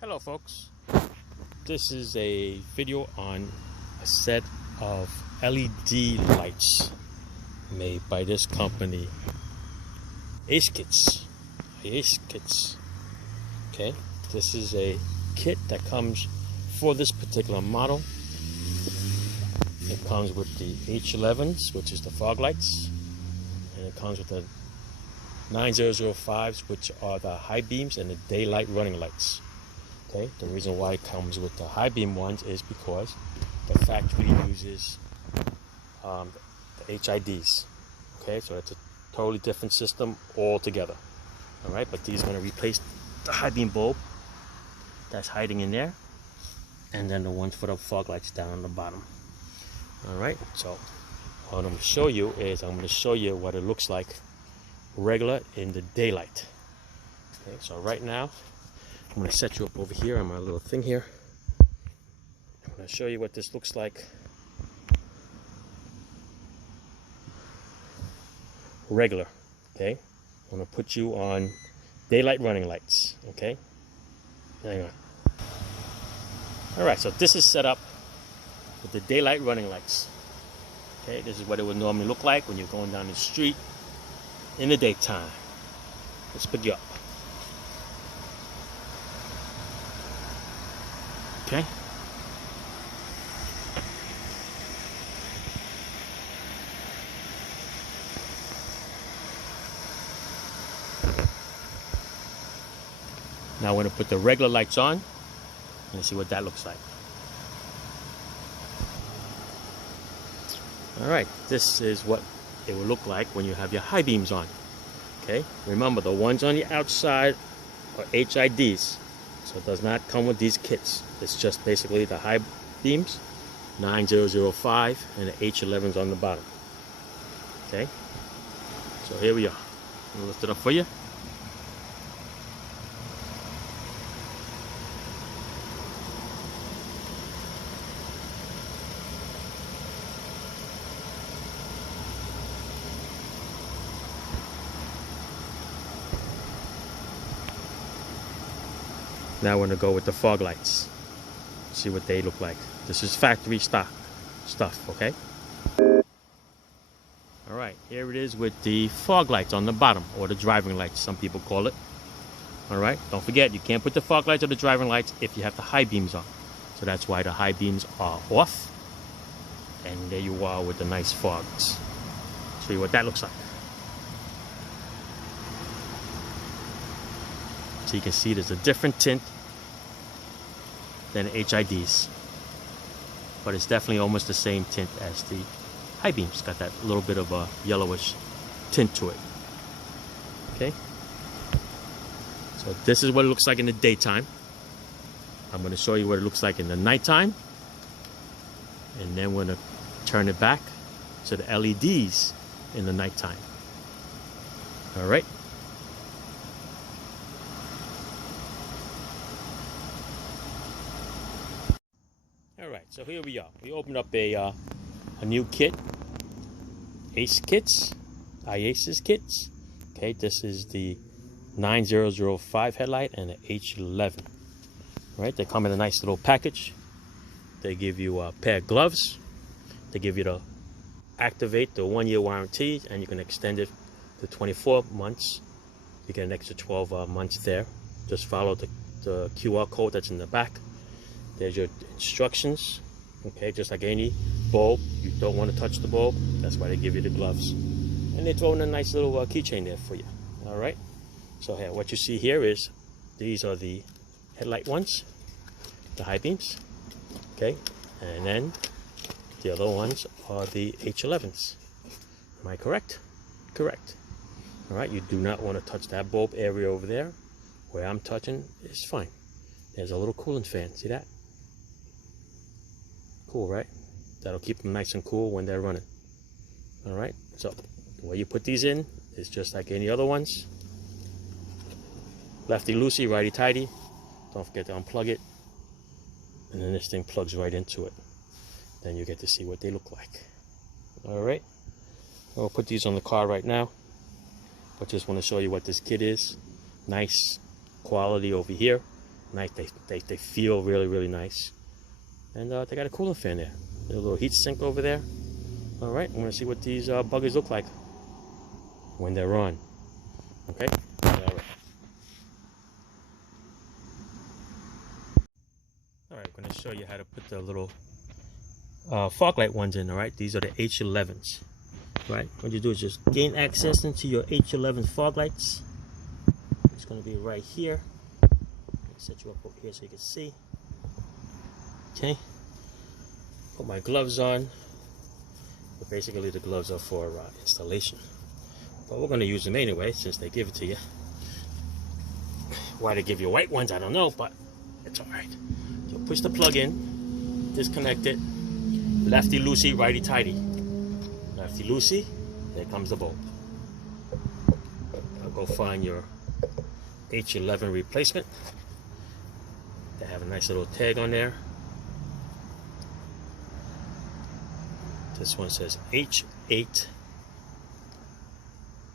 Hello folks, this is a video on a set of LED lights made by this company, AISKITS. Okay, this is a kit that comes for this particular model. It comes with the H11s, which is the fog lights, and it comes with the 9005s, which are the high beams, and the daylight running lights. Okay, the reason why it comes with the high beam ones is because the factory uses the HIDs. Okay, so it's a totally different system altogether. All right, but these are going to replace the high beam bulb that's hiding in there, and then the ones for the fog lights down on the bottom. All right, so what I'm going to show you is I'm going to show you what it looks like regular in the daylight. Okay, so right now I'm going to set you up over here on my little thing here. I'm going to show you what this looks like regular. Okay, I'm going to put you on daylight running lights. Okay, hang on. Alright, so this is set up with the daylight running lights. Okay, this is what it would normally look like when you're going down the street in the daytime. Let's pick you up. Okay. Now I'm going to put the regular lights on and see what that looks like. Alright, this is what it will look like when you have your high beams on. Okay, remember the ones on the outside are HIDs, so it does not come with these kits. It's just basically the high beams, 9005, and the H11s on the bottom. Okay, so here we are. I'm going to lift it up for you. Now we're going to go with the fog lights. See what they look like. This is factory stock stuff, okay? Alright, here it is with the fog lights on the bottom, or the driving lights, some people call it. Alright, don't forget, you can't put the fog lights or the driving lights if you have the high beams on. So that's why the high beams are off. And there you are with the nice fogs. Show you what that looks like. So you can see there's a different tint than the HIDs, but it's definitely almost the same tint as the high beams. It's got that little bit of a yellowish tint to it. Okay, so this is what it looks like in the daytime. I'm going to show you what it looks like in the nighttime, and then we're going to turn it back to the LEDs in the nighttime. All right. Alright, so here we are. We opened up a new kit, AISKITS. Okay, this is the 9005 headlight and the H11. Right, they come in a nice little package. They give you a pair of gloves. They give you the activate the 1-year warranty, and you can extend it to 24 months. You get an extra 12 months there. Just follow the QR code that's in the back. There's your instructions. Okay, just like any bulb, you don't want to touch the bulb. That's why they give you the gloves. And they throw in a nice little keychain there for you. All right. So here, what you see here is these are the headlight ones, the high beams. Okay, and then the other ones are the H11s. Am I correct? Correct. All right. You do not want to touch that bulb area over there. Where I'm touching is fine. There's a little cooling fan. See that? Cool, right? That'll keep them nice and cool when they're running. All right, so the way you put these in is just like any other ones. Lefty loosey, righty tighty. Don't forget to unplug it, and then this thing plugs right into it. Then you get to see what they look like. All right, I'll put these on the car right now, but just want to show you what this kit is. Nice quality over here. Nice. They feel really nice. And they got a cooling fan there. There's a little heat sink over there. All right, I'm gonna see what these buggers look like when they're on. Okay. All right. All right, I'm gonna show you how to put the little fog light ones in. All right, these are the H11s. Right, what you do is just gain access into your H11 fog lights. It's gonna be right here. Set you up over here so you can see. Okay. Put my gloves on. But basically the gloves are for installation. But we're going to use them anyway since they give it to you. Why they give you white ones, I don't know, but it's alright. So push the plug in, disconnect it. Lefty loosey, righty tighty. Lefty loosey, there comes the bulb. Now go find your H11 replacement. They have a nice little tag on there. This one says H8,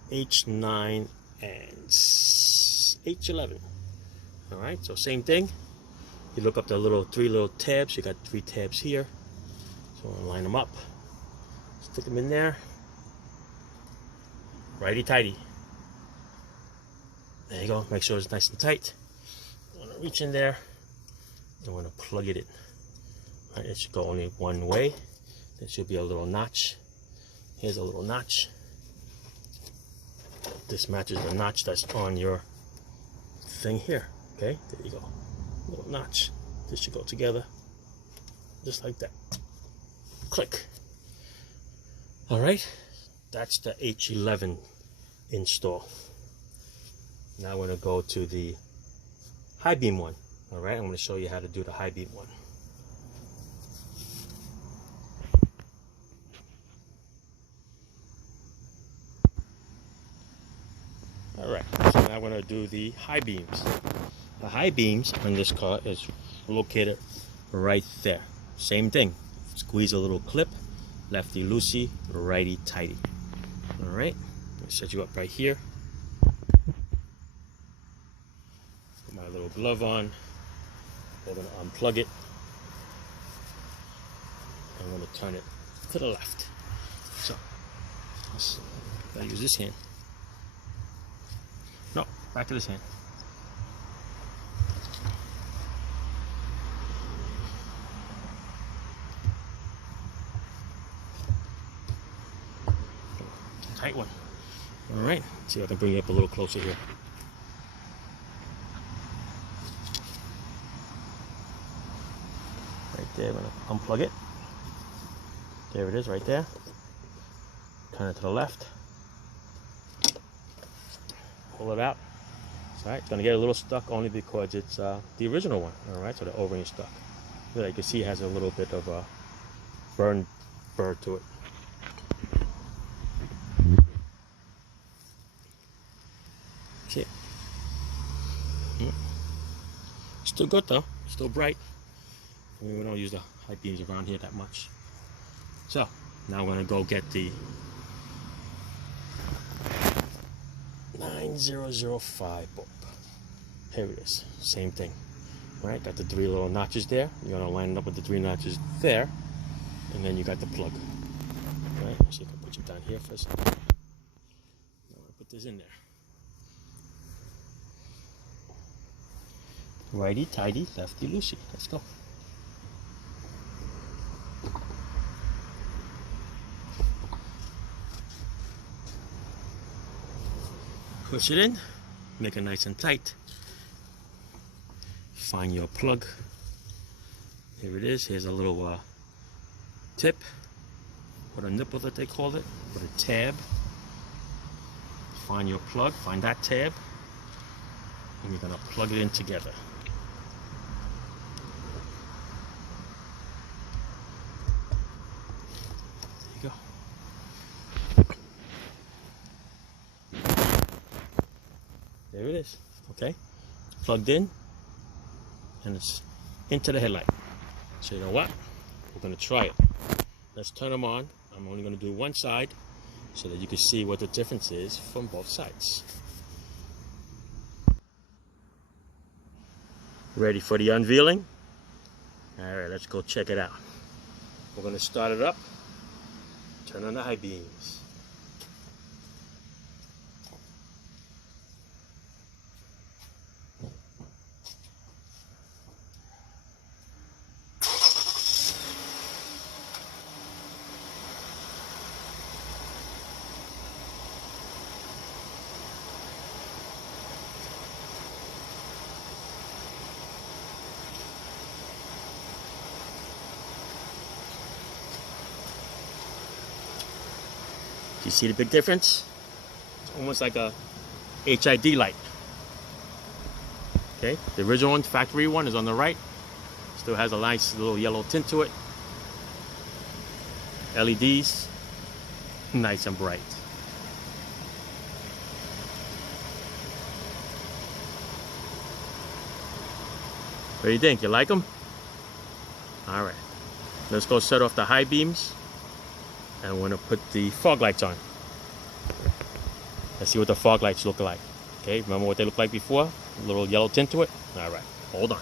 H9, and H11. All right, so same thing. You look up the three little tabs. You got 3 tabs here. So I'm gonna line them up. Stick them in there. Righty tighty. There you go. Make sure it's nice and tight. I'm gonna reach in there. I'm gonna plug it in. All right, it should go only one way. There should be a little notch. Here's a little notch. This matches the notch that's on your thing here. Okay, there you go. Little notch. This should go together just like that. Click. All right, that's the H11 install. Now we're gonna go to the high beam one. All right, I'm gonna show you how to do the high beam one. Alright, so now we're going to do the high beams. The high beams on this car is located right there. Same thing. Squeeze a little clip, lefty loosey, righty tighty. Alright, I'll set you up right here. Put my little glove on. We're going to unplug it. I'm going to turn it to the left. So, I'll use this hand. No, back to this hand. Tight one. All right, see if I can bring you up a little closer here. Right there, I'm gonna unplug it. There it is, right there. Turn it to the left. Pull it out. All right, it's gonna get a little stuck only because it's the original one. All right, so the O-ring is stuck. You can see it has a little bit of a burn to it. See it? Still good though. Still bright. I mean, we don't use the high beams around here that much. So now I'm gonna go get the 9005 bulb. Here it is. Same thing. All right, got the 3 little notches there. You're gonna line it up with the 3 notches there, and then you got the plug. All right, so you can put it down here first. Now I'm gonna put this in there. Righty tighty, lefty loosey. Let's go. Push it in, make it nice and tight. Find your plug. Here it is. Here's a little tip, or a nipple that they call it, or a tab. Find your plug, find that tab, and you're gonna plug it in together. There you go. There it is. Okay, plugged in, and it's into the headlight. So you know what? We're gonna try it. Let's turn them on. I'm only gonna do one side so that you can see what the difference is from both sides. Ready for the unveiling? All right, let's go check it out. We're gonna start it up, turn on the high beams. Do you see the big difference? It's almost like a HID light. Okay, the original one, factory one, is on the right. Still has a nice little yellow tint to it. LEDs, nice and bright. What do you think? You like them? All right, let's go set off the high beams. And we're gonna put the fog lights on. Let's see what the fog lights look like. Okay, remember what they looked like before? A little yellow tint to it. All right, hold on.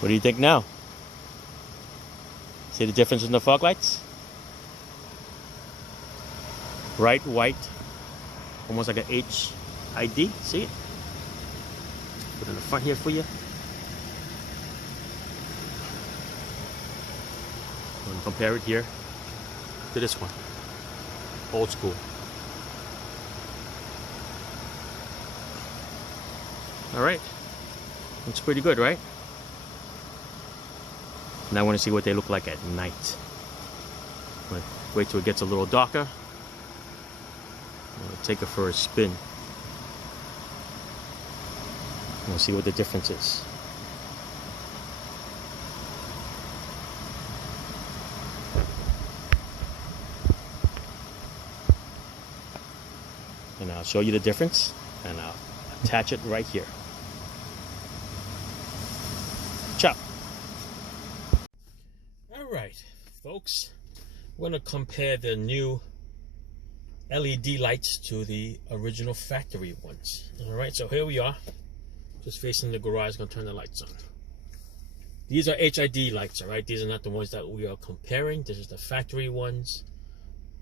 What do you think now? See the difference in the fog lights? Bright white, almost like an HID. See it? Put it in the front here for you. I'm gonna compare it here to this one. Old school. All right, looks pretty good, right? Now I want to see what they look like at night. Wait till it gets a little darker. I'll take it for a spin. We'll see what the difference is. And I'll show you the difference, and I'll attach it right here. Chop. Alright, folks, we're going to compare the new LED lights to the original factory ones. Alright, so here we are, just facing the garage. Going to turn the lights on. These are HID lights, alright? These are not the ones that we are comparing. This is the factory ones.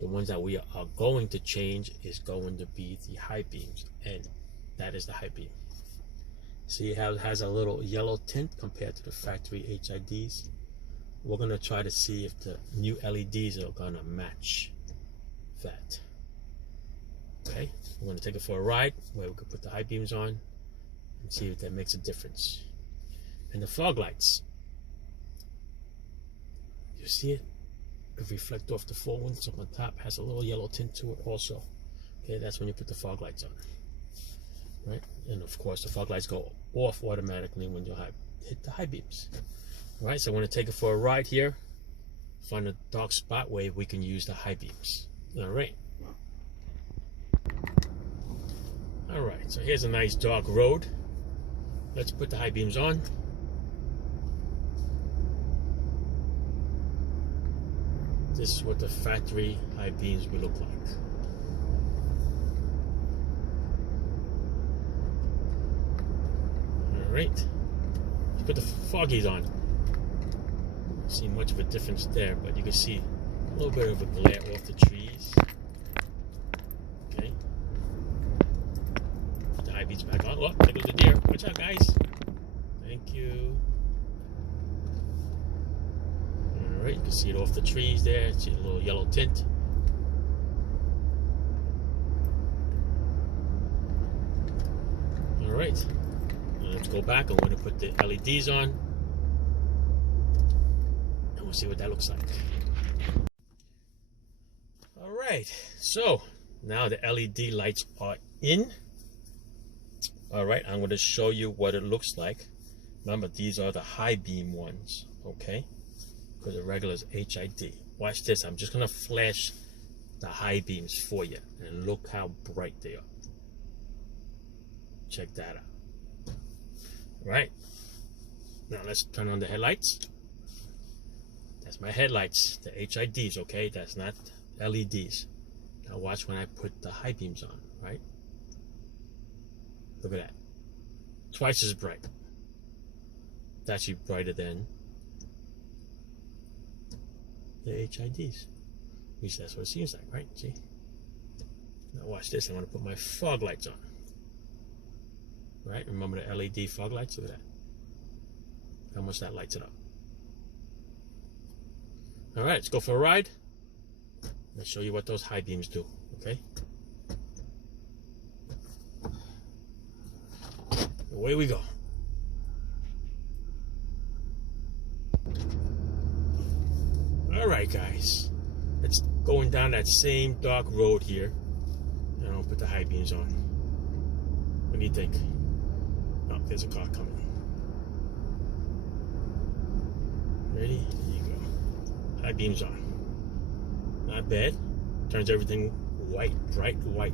The ones that we are going to change is going to be the high beams, and that is the high beam. See how it has a little yellow tint compared to the factory HIDs. We're going to try to see if the new LEDs are going to match that. Okay, we're going to take it for a ride where we can put the high beams on and see if that makes a difference. And the fog lights, you see it? It reflects off the four ones up on top, has a little yellow tint to it also. Okay, that's when you put the fog lights on. Right? And of course the fog lights go off automatically when you hit the high beams. Alright, so I want to take it for a ride here, find a dark spot where we can use the high beams. Alright. Alright, so here's a nice dark road. Let's put the high beams on. This is what the factory high beams will look like. Alright, let's put the foggies on. See much of a difference there, but you can see a little bit of a glare off the trees. Okay. Put the high beams back on. Look, there goes the deer. Watch out, guys. Thank you. Alright, you can see it off the trees there. See a little yellow tint. Alright. Let's go back. I'm going to put the LEDs on. We'll see what that looks like. Alright, so now the LED lights are in. Alright, I'm going to show you what it looks like. Remember, these are the high beam ones. okay? Because the regular is HID. Watch this. I'm just gonna flash the high beams for you, and look how bright they are. Check that out. All right. Now let's turn on the headlights. That's my headlights, the HIDs, okay? That's not LEDs. Now watch when I put the high beams on, right? Look at that. Twice as bright. It's actually brighter than the HIDs. At least that's what it seems like, right? See? Now watch this. I'm going to put my fog lights on. Right? Remember the LED fog lights? Look at that. How much that lights it up. All right, let's go for a ride. Let's show you what those high beams do, okay? Away we go. All right, guys. It's going down that same dark road here. And I'll put the high beams on. What do you think? Oh, there's a car coming. Ready? Here you go. High beams on. Not bad. Turns everything white, bright white.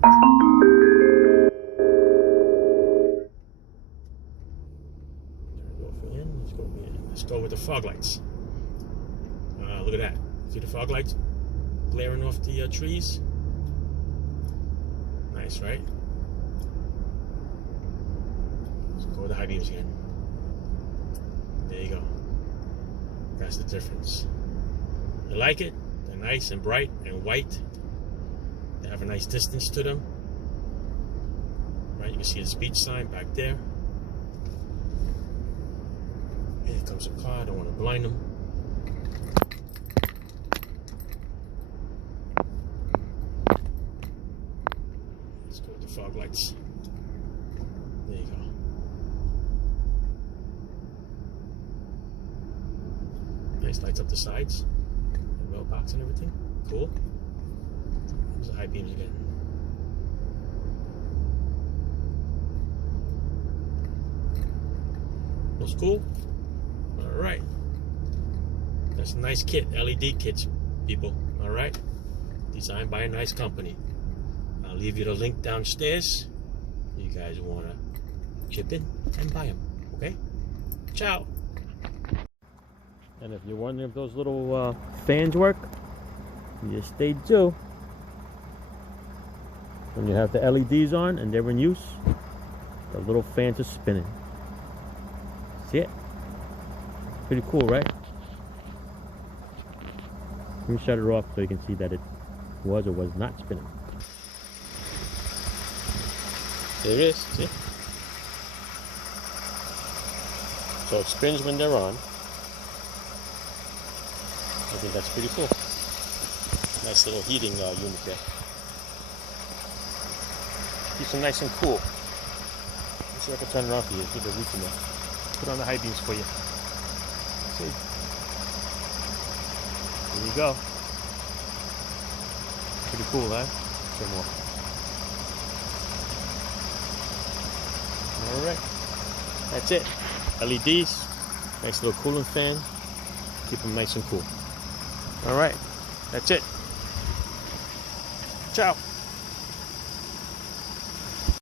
Let's go with the fog lights. Look at that. See the fog lights glaring off the trees? Nice, right? Let's go with the high beams again. There you go. That's the difference. You like it? They're nice and bright and white. They have a nice distance to them. Right, you can see the speed sign back there. Here comes a car. I don't want to blind them. Let's go with the fog lights. There you go. Nice lights up the sides. And wheel box and everything. Cool. There's the high beams again. Looks cool. Alright. That's a nice kit. LED kits, people. Alright. Designed by a nice company. I'll leave you the link downstairs. You guys want to chip in and buy them. Okay? Ciao. And if you're wondering if those little fans work, yes, they do. When you have the LEDs on and they're in use, the little fans are spinning. See it? Pretty cool, right? Let me shut it off so you can see that it was or was not spinning. There it is, see? So it spins when they're on. I think that's pretty cool. Nice little heating unit there. Keeps them nice and cool. Let's see if I can turn it on for you. Get the roof in there. Put on the high beams for you. See? There you go. Pretty cool, huh? Show more. Alright. That's it. LEDs. Nice little cooling fan. Keep them nice and cool. Alright. That's it. Ciao.